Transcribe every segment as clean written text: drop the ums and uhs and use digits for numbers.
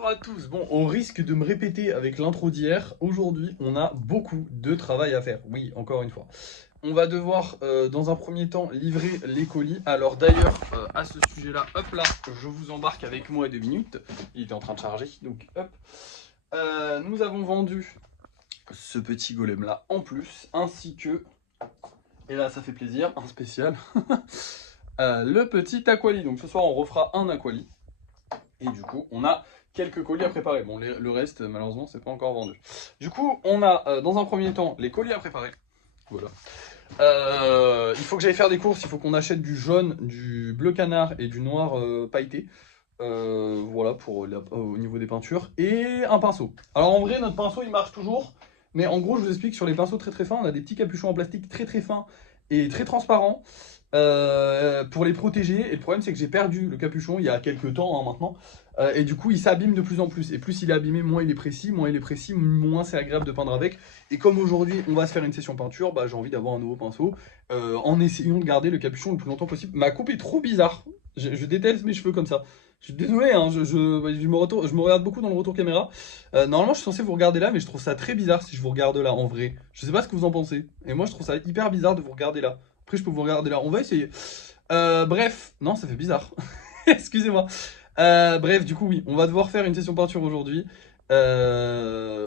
Bonjour à tous. Bon, au risque de me répéter avec l'intro d'hier, aujourd'hui on a beaucoup de travail à faire. Oui, encore une fois. On va devoir dans un premier temps livrer les colis. Alors d'ailleurs, à ce sujet-là, hop là, je vous embarque avec moi 2 minutes. Il était en train de charger, donc hop. Nous avons vendu ce petit golem là en plus, ainsi que, et là ça fait plaisir, un spécial, le petit aquali. Donc ce soir on refera un aquali. Et du coup, on a quelques colis à préparer. Bon, le reste, malheureusement, c'est pas encore vendu. Du coup, on a, dans un premier temps, les colis à préparer. Voilà. Il faut que j'aille faire des courses. Il faut qu'on achète du jaune, du bleu canard et du noir pailleté. Voilà, pour au niveau des peintures. Et un pinceau. Alors, en vrai, notre pinceau, il marche toujours. Mais en gros, je vous explique, sur les pinceaux très très fins, on a des petits capuchons en plastique très très fins et très transparents. Pour les protéger, et le problème c'est que j'ai perdu le capuchon il y a quelques temps maintenant, et du coup il s'abîme de plus en plus, et plus il est abîmé, moins il est précis, moins c'est agréable de peindre avec, et comme aujourd'hui on va se faire une session peinture, bah, j'ai envie d'avoir un nouveau pinceau, en essayant de garder le capuchon le plus longtemps possible. Ma coupe est trop bizarre, je déteste mes cheveux comme ça. Je suis désolé, hein, je me regarde beaucoup dans le retour caméra. Normalement je suis censé vous regarder là, mais je trouve ça très bizarre si je vous regarde là en vrai. Je sais pas ce que vous en pensez, et moi je trouve ça hyper bizarre de vous regarder là. Après, je peux vous regarder là. On va essayer. Bref, non, ça fait bizarre. Excusez-moi. Bref, du coup, oui, on va devoir faire une session peinture aujourd'hui.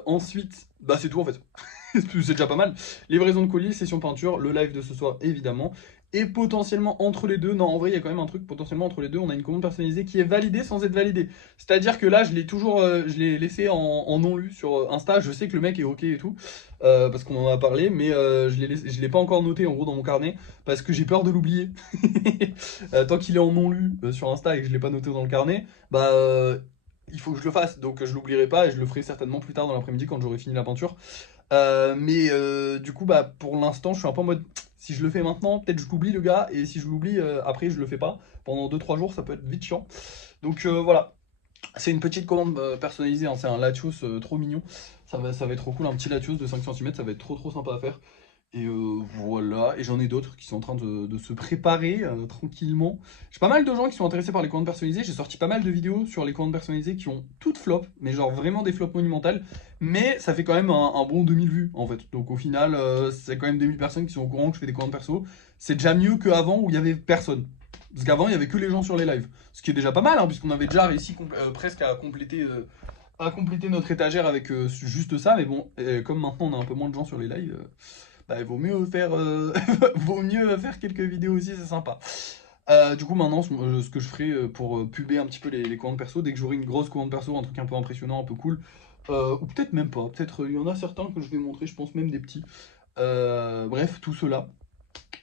Ensuite, bah c'est tout en fait. C'est déjà pas mal. Livraison de colis, session peinture, le live de ce soir évidemment. Et potentiellement entre les deux, non en vrai il y a quand même un truc, potentiellement entre les deux, on a une commande personnalisée qui est validée sans être validée. C'est-à-dire que là je l'ai toujours, je l'ai laissé en non lu sur Insta, je sais que le mec est ok et tout, parce qu'on en a parlé, mais je l'ai pas encore noté en gros dans mon carnet, parce que j'ai peur de l'oublier. Tant qu'il est en non lu sur Insta et que je l'ai pas noté dans le carnet, bah il faut que je le fasse, donc je l'oublierai pas et je le ferai certainement plus tard dans l'après-midi quand j'aurai fini la peinture. Mais du coup, bah, pour l'instant, je suis un peu en mode, si je le fais maintenant, peut-être je l'oublie le gars, et si je l'oublie après, je le fais pas. Pendant 2-3 jours, ça peut être vite chiant. Donc voilà, c'est une petite commande personnalisée, hein. C'est un Latios trop mignon. Ça va être trop cool, un petit Latios de 5 cm, ça va être trop trop sympa à faire. Et voilà, et j'en ai d'autres qui sont en train de se préparer tranquillement. J'ai pas mal de gens qui sont intéressés par les commandes personnalisées. J'ai sorti pas mal de vidéos sur les commandes personnalisées qui ont toutes flop, mais genre vraiment des flops monumentales. Mais ça fait quand même un bon 2000 vues en fait. Donc au final, c'est quand même 2000 personnes qui sont au courant que je fais des commandes perso. C'est déjà mieux qu'avant où il y avait personne. Parce qu'avant, il y avait que les gens sur les lives. Ce qui est déjà pas mal, hein, puisqu'on avait déjà réussi presque à compléter notre étagère avec juste ça. Mais bon, comme maintenant on a un peu moins de gens sur les lives. Bah, il vaut mieux faire, vaut mieux faire quelques vidéos aussi, c'est sympa. Du coup, maintenant, ce que je ferai pour puber un petit peu les commandes perso, dès que j'aurai une grosse commande perso, un truc un peu impressionnant, un peu cool, ou peut-être même pas, peut-être il y en a certains que je vais montrer, je pense même des petits. Bref, tout cela,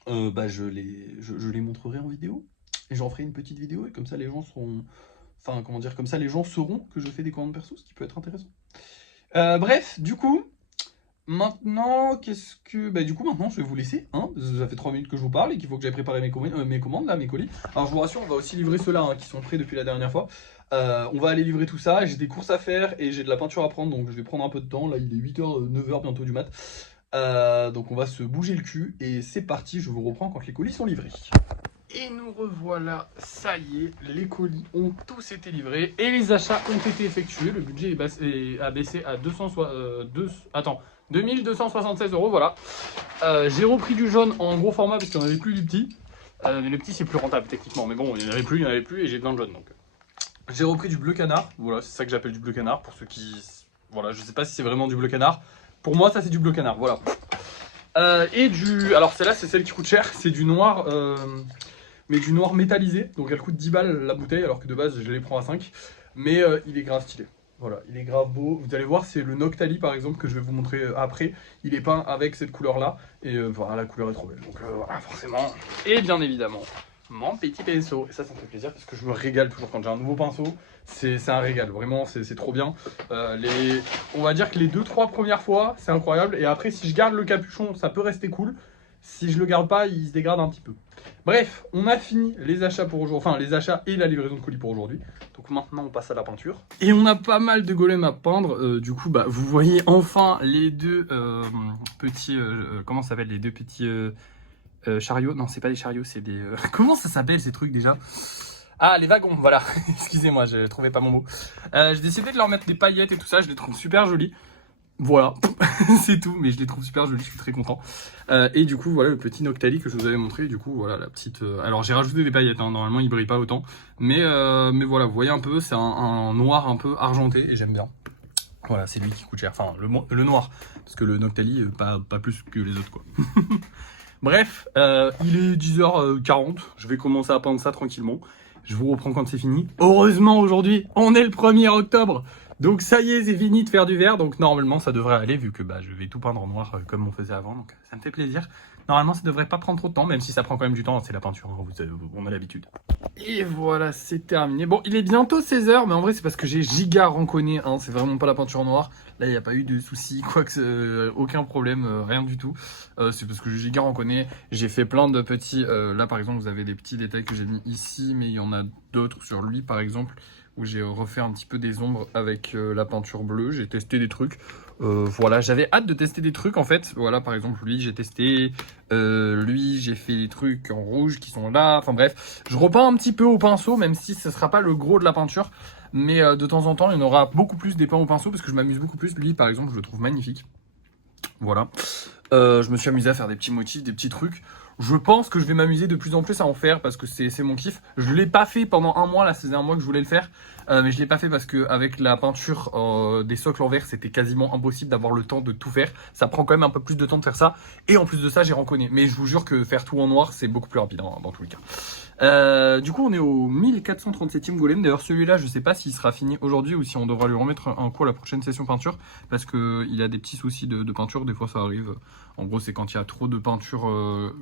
bah, je les montrerai en vidéo, et j'en ferai une petite vidéo, et comme ça les gens seront. Enfin, comment dire, comme ça les gens sauront que je fais des commandes perso, ce qui peut être intéressant. Bref, du coup. Maintenant, qu'est-ce que. Bah, du coup, maintenant, je vais vous laisser. Hein. Ça fait 3 minutes que je vous parle et qu'il faut que j'aille préparer mes commandes, là, mes colis. Alors, je vous rassure, on va aussi livrer ceux-là hein, qui sont prêts depuis la dernière fois. On va aller livrer tout ça. J'ai des courses à faire et j'ai de la peinture à prendre, donc je vais prendre un peu de temps. Là, il est 8h, 9h bientôt du mat. Donc, on va se bouger le cul et c'est parti. Je vous reprends quand les colis sont livrés. Et nous revoilà, ça y est, les colis ont tous été livrés et les achats ont été effectués. Le budget a baissé à 2276 €, voilà. J'ai repris du jaune en gros format parce qu'il n'y en avait plus du petit. Mais le petit c'est plus rentable techniquement, mais bon, il n'y en avait plus et j'ai besoin de jaune donc. J'ai repris du bleu canard, voilà, c'est ça que j'appelle du bleu canard pour ceux qui. Voilà, je sais pas si c'est vraiment du bleu canard. Pour moi, ça c'est du bleu canard, voilà. Alors celle-là, c'est celle qui coûte cher, c'est du noir. Mais du noir métallisé, donc elle coûte 10 balles la bouteille, alors que de base je les prends à 5. Mais il est grave stylé. Voilà, il est grave beau. Vous allez voir, c'est le Noctali par exemple que je vais vous montrer après. Il est peint avec cette couleur là. Et voilà, la couleur est trop belle. Donc voilà, forcément. Et bien évidemment, mon petit pinceau. Et ça me fait plaisir parce que je me régale toujours quand j'ai un nouveau pinceau. C'est un régal, vraiment, c'est trop bien. On va dire que les 2-3 premières fois, c'est incroyable. Et après, si je garde le capuchon, ça peut rester cool. Si je le garde pas, il se dégrade un petit peu. Bref, on a fini les achats pour aujourd'hui, enfin les achats et la livraison de colis pour aujourd'hui. Donc maintenant on passe à la peinture. Et on a pas mal de golems à peindre. Du coup, bah vous voyez enfin les deux petits, comment ça s'appelle, les deux petits chariots. Non, c'est pas des chariots, c'est des. Comment ça s'appelle ces trucs déjà? Ah, les wagons, voilà. Excusez-moi, je trouvais pas mon mot. J'ai décidé de leur mettre des paillettes et tout ça, je les trouve super jolis. Voilà, c'est tout, mais je les trouve super jolis, je suis très content. Et du coup, voilà le petit Noctali que je vous avais montré. Du coup, voilà la petite. Alors, j'ai rajouté des paillettes, hein. Normalement, il brille pas autant. Mais voilà, vous voyez un peu, c'est un noir un peu argenté et j'aime bien. Voilà, c'est lui qui coûte cher. Enfin, le noir. Parce que le Noctali, pas plus que les autres, quoi. Bref, il est 10h40. Je vais commencer à peindre ça tranquillement. Je vous reprends quand c'est fini. Heureusement, aujourd'hui, on est le 1er octobre. Donc ça y est, c'est fini de faire du vert. Donc normalement, ça devrait aller vu que je vais tout peindre en noir comme on faisait avant. Donc ça me fait plaisir. Normalement, ça devrait pas prendre trop de temps, même si ça prend quand même du temps. C'est la peinture, hein, on a l'habitude. Et voilà, c'est terminé. Bon, il est bientôt 16h, mais en vrai, c'est parce que j'ai giga renconné. Hein, c'est vraiment pas la peinture noire. Là, il n'y a pas eu de soucis, aucun problème, rien du tout. C'est parce que j'ai giga renconné. J'ai fait plein de petits... là, par exemple, vous avez des petits détails que j'ai mis ici, mais il y en a d'autres sur lui, par exemple, où j'ai refait un petit peu des ombres avec la peinture bleue. J'ai testé des trucs. Voilà, j'avais hâte de tester des trucs en fait. Voilà, par exemple, lui, j'ai testé. Lui, j'ai fait des trucs en rouge qui sont là. Enfin bref, je repeins un petit peu au pinceau, même si ce ne sera pas le gros de la peinture. Mais de temps en temps, il y en aura beaucoup plus des peints au pinceau parce que je m'amuse beaucoup plus. Lui, par exemple, je le trouve magnifique. Voilà. Je me suis amusé à faire des petits motifs, des petits trucs. Je pense que je vais m'amuser de plus en plus à en faire parce que c'est mon kiff. Je ne l'ai pas fait pendant un mois, là, c'est un mois que je voulais le faire. Mais je ne l'ai pas fait parce qu'avec la peinture des socles en verre, c'était quasiment impossible d'avoir le temps de tout faire. Ça prend quand même un peu plus de temps de faire ça. Et en plus de ça, j'ai rencontré. Mais je vous jure que faire tout en noir, c'est beaucoup plus rapide hein, dans tous les cas. Du coup, on est au 1437e golem. D'ailleurs, celui-là, je ne sais pas s'il sera fini aujourd'hui ou si on devra lui remettre un coup à la prochaine session peinture parce qu'il a des petits soucis de peinture. Des fois, ça arrive. En gros, c'est quand il y a trop de peinture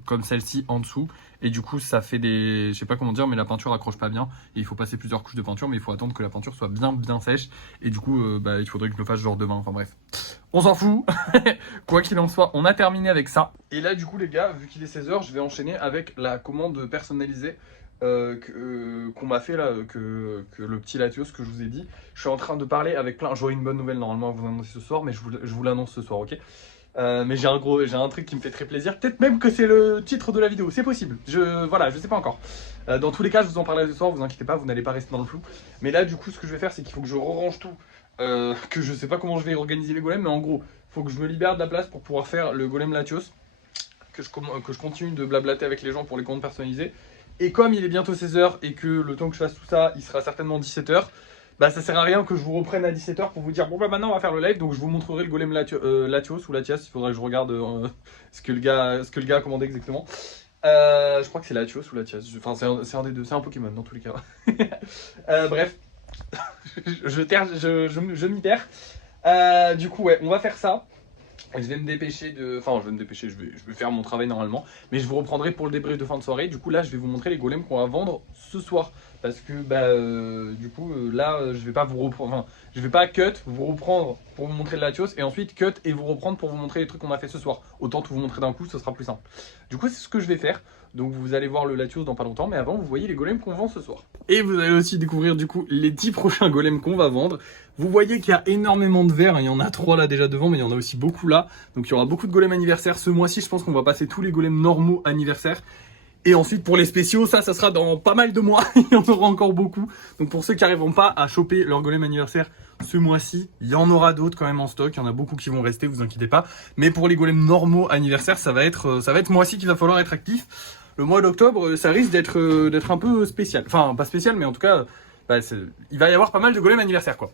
comme celle-ci en dessous. Et du coup, ça fait des... Je sais pas comment dire, mais la peinture accroche pas bien. Et il faut passer plusieurs couches de peinture, mais il faut attendre que la peinture soit bien sèche. Et du coup, il faudrait que je le fasse genre demain. Enfin bref, on s'en fout. Quoi qu'il en soit, on a terminé avec ça. Et là, du coup, les gars, vu qu'il est 16h, je vais enchaîner avec la commande personnalisée qu'on m'a fait là, que le petit Latios que je vous ai dit. Je suis en train de parler avec plein... J'aurai une bonne nouvelle normalement à vous annoncer ce soir, mais je vous l'annonce ce soir, ok? Mais j'ai un truc qui me fait très plaisir. Peut-être même que c'est le titre de la vidéo, c'est possible. Voilà, je sais pas encore. Dans tous les cas, je vous en parlerai ce soir, vous inquiétez pas, vous n'allez pas rester dans le flou. Mais là, du coup, ce que je vais faire, c'est qu'il faut que je range tout. Que je sais pas comment je vais organiser les golems, mais en gros, il faut que je me libère de la place pour pouvoir faire le golem Latios. Que je continue de blablater avec les gens pour les comptes personnalisés. Et comme il est bientôt 16h et que le temps que je fasse tout ça, il sera certainement 17h. Bah ça sert à rien que je vous reprenne à 17h pour vous dire bon bah maintenant on va faire le live, donc je vous montrerai le golem Latios ou Latias, il faudrait que je regarde ce que le gars a commandé exactement. Je crois que c'est Latios ou Latias, enfin c'est un des deux, c'est un Pokémon dans tous les cas. Bref, je m'y perds. Du coup ouais, on va faire ça. Je vais me dépêcher je vais faire mon travail normalement. Mais je vous reprendrai pour le débrief de fin de soirée. Du coup là je vais vous montrer les golems qu'on va vendre ce soir. Parce que je vais pas vous reprendre, enfin, je vais pas cut, vous reprendre pour vous montrer le Latios. Et ensuite cut et vous reprendre pour vous montrer les trucs qu'on a fait ce soir. Autant tout vous montrer d'un coup, ce sera plus simple. Du coup c'est ce que je vais faire. Donc vous allez voir le Latios dans pas longtemps. Mais avant vous voyez les golems qu'on vend ce soir. Et vous allez aussi découvrir du coup les 10 prochains golems qu'on va vendre. Vous voyez qu'il y a énormément de verres, il y en a 3 là déjà devant, mais il y en a aussi beaucoup là. Donc il y aura beaucoup de golems anniversaires. Ce mois-ci, je pense qu'on va passer tous les golems normaux anniversaires. Et ensuite pour les spéciaux, ça sera dans pas mal de mois, il y en aura encore beaucoup. Donc pour ceux qui n'arriveront pas à choper leur golem anniversaire ce mois-ci, il y en aura d'autres quand même en stock. Il y en a beaucoup qui vont rester, vous inquiétez pas. Mais pour les golems normaux anniversaires, ça va être mois-ci qu'il va falloir être actif. Le mois d'octobre, ça risque d'être un peu spécial. Enfin, pas spécial, mais en tout cas, il va y avoir pas mal de golems anniversaires quoi.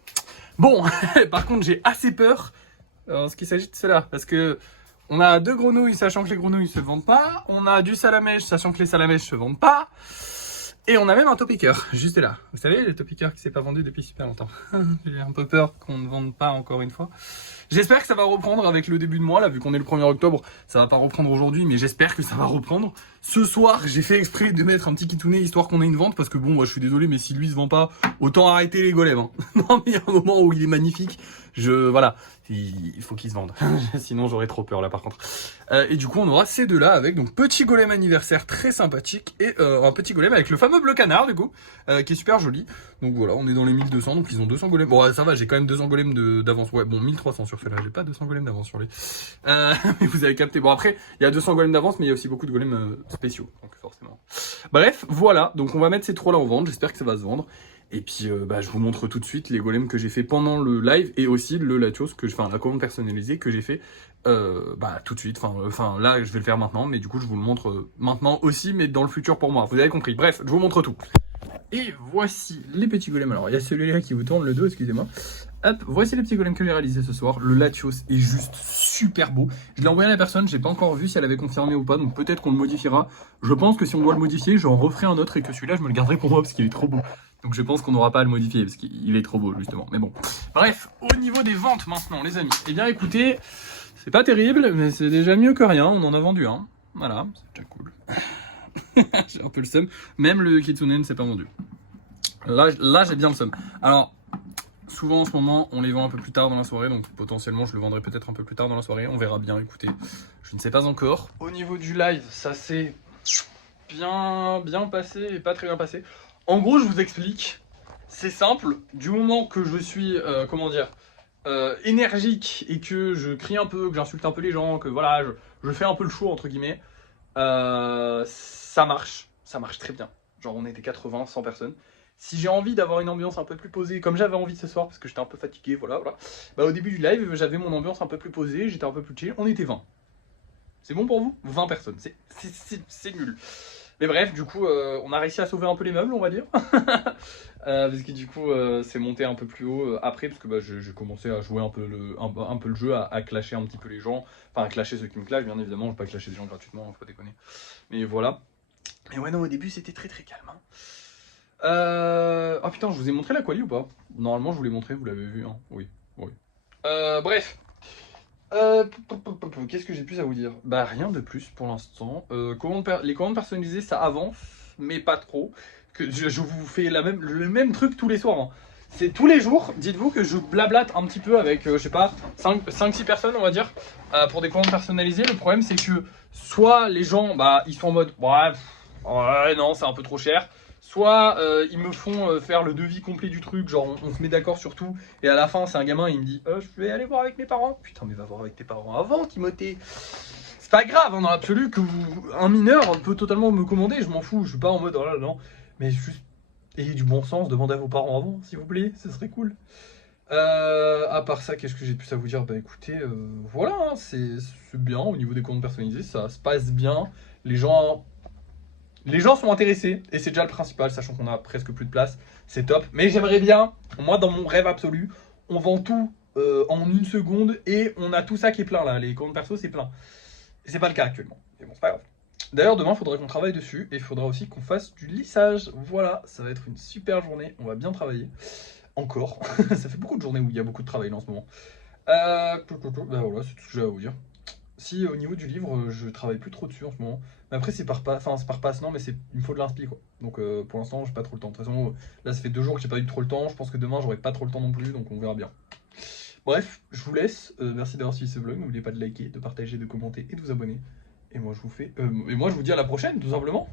Bon, par contre, j'ai assez peur en ce qu'il s'agit de cela. Parce que on a 2 grenouilles, sachant que les grenouilles se vendent pas. On a du salamèche, sachant que les salamèches se vendent pas. Et on a même un topiqueur, juste là. Vous savez, le topiqueur qui s'est pas vendu depuis super longtemps. J'ai un peu peur qu'on ne vende pas encore une fois. J'espère que ça va reprendre avec le début de mois, là, vu qu'on est le 1er octobre. Ça va pas reprendre aujourd'hui, mais j'espère que ça va reprendre. Ce soir, j'ai fait exprès de mettre un petit kitouné, histoire qu'on ait une vente, parce que bon, moi je suis désolé, mais si lui se vend pas, autant arrêter les golems. Hein. Non, mais il y a un moment où il est magnifique. Voilà, il faut qu'ils se vendent. Sinon, j'aurais trop peur là par contre. Et du coup, on aura ces deux-là avec donc petit golem anniversaire très sympathique et un petit golem avec le fameux bleu canard du coup, qui est super joli. Donc voilà, on est dans les 1200, donc ils ont 200 golems. Bon, ça va, j'ai quand même 200 golems d'avance. Ouais, bon, 1300 sur celle-là, j'ai pas 200 golems d'avance sur les. Mais vous avez capté. Bon, après, il y a 200 golems d'avance, mais il y a aussi beaucoup de golems spéciaux, donc forcément. Bref, voilà, donc on va mettre ces trois-là en vente. J'espère que ça va se vendre. Et puis, je vous montre tout de suite les golems que j'ai fait pendant le live et aussi le Latios la commande personnalisée que j'ai fait tout de suite. Enfin, là, je vais le faire maintenant, mais du coup, je vous le montre maintenant aussi, mais dans le futur pour moi. Vous avez compris. Bref, je vous montre tout. Et voici les petits golems. Alors, il y a celui-là qui vous tourne le dos, excusez-moi. Hop, voici les petits golems que j'ai réalisés ce soir. Le Latios est juste super beau. Je l'ai envoyé à la personne, j'ai pas encore vu si elle avait confirmé ou pas, donc peut-être qu'on le modifiera. Je pense que si on doit le modifier, j'en referai un autre et que celui-là, je me le garderai pour moi parce qu'il est trop beau. Donc je pense qu'on n'aura pas à le modifier parce qu'il est trop beau justement. Mais bon. Bref, au niveau des ventes maintenant, les amis. Eh bien écoutez, c'est pas terrible, mais c'est déjà mieux que rien. On en a vendu un. Voilà, c'est déjà cool. J'ai un peu le seum. Même le Kitsune ne s'est pas vendu. Là j'ai bien le seum. Alors, souvent en ce moment, on les vend un peu plus tard dans la soirée, donc potentiellement je le vendrai peut-être un peu plus tard dans la soirée. On verra bien, écoutez. Je ne sais pas encore. Au niveau du live, ça s'est bien passé et pas très bien passé. En gros, je vous explique. C'est simple. Du moment que je suis, énergique et que je crie un peu, que j'insulte un peu les gens, que voilà, je fais un peu le show entre guillemets, ça marche. Ça marche très bien. Genre, on était 80, 100 personnes. Si j'ai envie d'avoir une ambiance un peu plus posée, comme j'avais envie ce soir parce que j'étais un peu fatigué, voilà. Bah, au début du live, j'avais mon ambiance un peu plus posée, j'étais un peu plus chill. On était 20. C'est bon pour vous? 20 personnes. C'est nul. Mais bref, du coup, on a réussi à sauver un peu les meubles, on va dire. Parce que du coup, c'est monté un peu plus haut après, parce que j'ai commencé à jouer un peu le jeu, à clasher un petit peu les gens. Enfin, à clasher ceux qui me clashent, bien évidemment. Je vais pas clasher des gens gratuitement, faut pas déconner. Mais voilà. Mais ouais, non, au début, c'était très très calme. Oh putain, je vous ai montré la quali ou pas? Normalement, je vous l'ai montré, vous l'avez vu, hein. Oui. Bref. Qu'est-ce que j'ai plus à vous dire? Bah rien de plus pour l'instant. Les commandes personnalisées ça avance, mais pas trop. Que je vous fais le même truc tous les soirs. Hein. C'est tous les jours, dites-vous que je blablate un petit peu avec, je sais pas, 5-6 personnes on va dire, pour des commandes personnalisées. Le problème c'est que soit les gens, ils sont en mode, bref, ouais non c'est un peu trop cher. Soit ils me font faire le devis complet du truc, genre on se met d'accord sur tout, et à la fin c'est un gamin, il me dit je vais aller voir avec mes parents. Putain mais va voir avec tes parents avant Timothée. C'est pas grave hein, dans l'absolu que un mineur peut totalement me commander, je m'en fous, je suis pas en mode oh là non. Mais juste ayez du bon sens, demandez à vos parents avant s'il vous plaît, ce serait cool. À part ça, qu'est-ce que j'ai pu à vous dire? Bah écoutez, voilà, hein, c'est bien au niveau des comptes personnalisés, ça se passe bien. Les gens sont intéressés et c'est déjà le principal, sachant qu'on a presque plus de place. C'est top. Mais j'aimerais bien, moi dans mon rêve absolu, on vend tout en une seconde et on a tout ça qui est plein là. Les comptes perso, c'est plein. Et c'est pas le cas actuellement. Mais bon, c'est pas grave. D'ailleurs, demain, il faudra qu'on travaille dessus et il faudra aussi qu'on fasse du lissage. Voilà, ça va être une super journée. On va bien travailler. Encore. Ça fait beaucoup de journées où il y a beaucoup de travail là en ce moment. Bah voilà, c'est tout ce que j'ai à vous dire. Si au niveau du livre, je travaille plus trop dessus en ce moment. Mais après, c'est par passe, enfin, c'est par passe, non, mais il me faut de l'inspi quoi. Donc pour l'instant, j'ai pas trop le temps. De toute façon, là, ça fait 2 jours que j'ai pas eu trop le temps. Je pense que demain, j'aurai pas trop le temps non plus, donc on verra bien. Bref, je vous laisse. Merci d'avoir suivi ce vlog. N'oubliez pas de liker, de partager, de commenter et de vous abonner. Et moi, je vous dis à la prochaine, tout simplement.